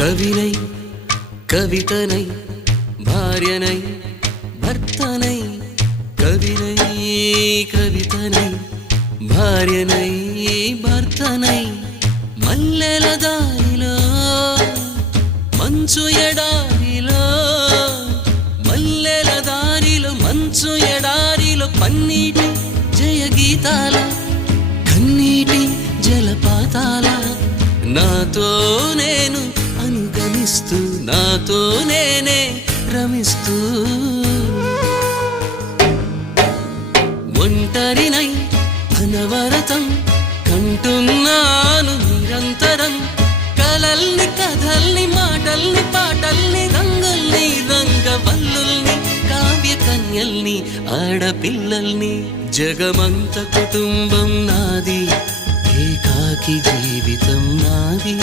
కవినై కవితనై భార్యనై భర్తనై కవినై కవితనై భార్యనై భర్తనై మల్లెల దారిలో మంచు ఎడారిలో మల్లెల దారిలో మంచు ఎడారిలో పన్నీటి జయగీతాల కన్నీటి జలపాతాల నాతో నేను అనుగమిస్తూ నాతో నేనే రమిస్తూ ఒంటరినై అనవరతం కంటున్నాను నిరంతరం కలల్ని కథల్ని మాటల్ని పాటల్ని రంగుల్ని రంగవల్లుల్ని కావ్య కన్యల్ని ఆడపిల్లల్ని జగమంత కుటుంబం నాది ఏకాకి జీవితం నాది